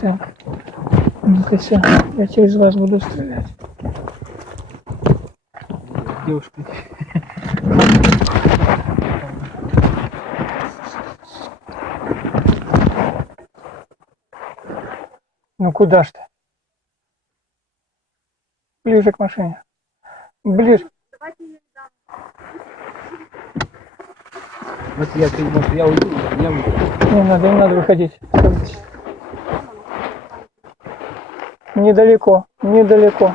Так. Ну-ка, я через вас буду стрелять. Девушка. Ну куда ж ты? Ближе к машине. Ближе. Вот я уйду, я уйду. Не надо выходить. Недалеко, недалеко.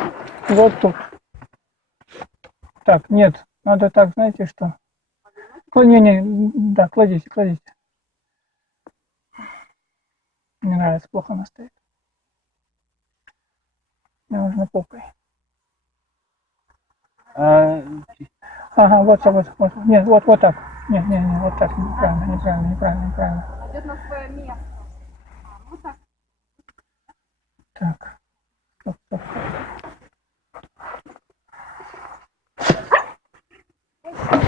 Вот тут. Так, нет, надо так, знаете что? Не, да, кладите. Мне нравится, плохо она стоит. Мне нужно попой. Ага, вот. Нет, вот так. Не, вот так. Неправильно. Идет на свое место. Вот так. Так. Стоп.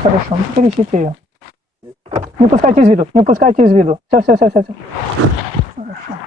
Хорошо, пересите ее. Не пускайте из виду. Все. Хорошо.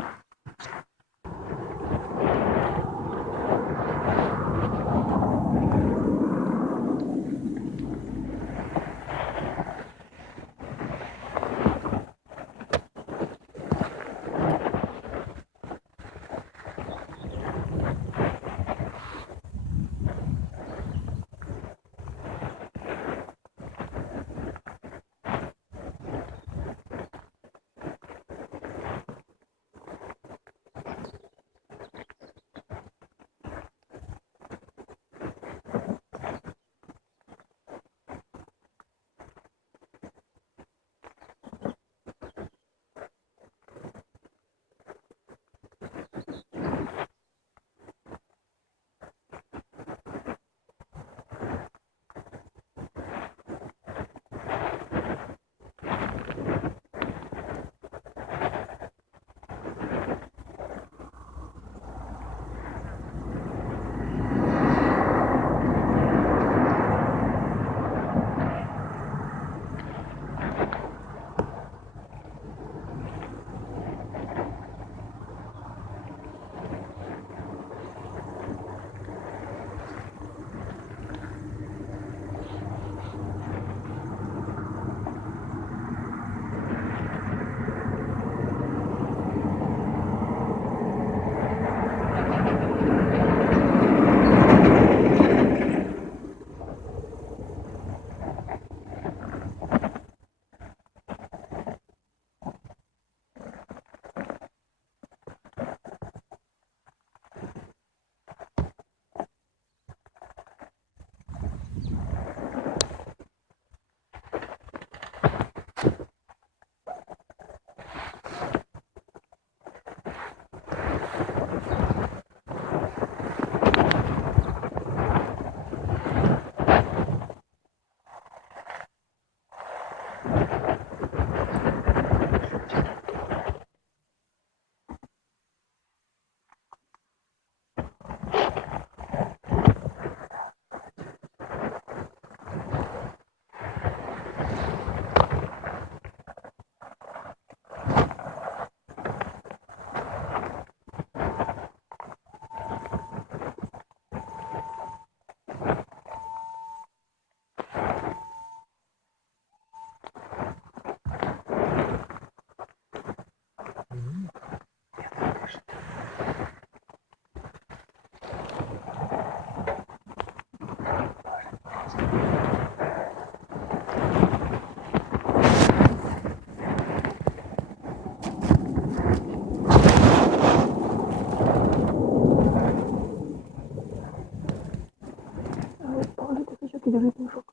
Держите мешок.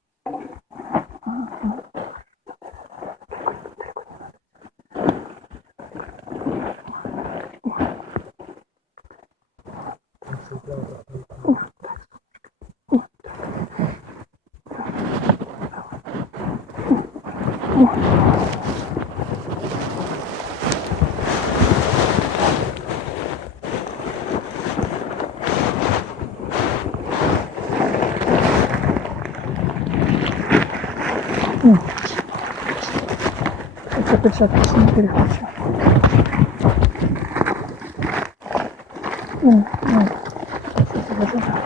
Перчатки не перехвачу. М, м. Что это за жара?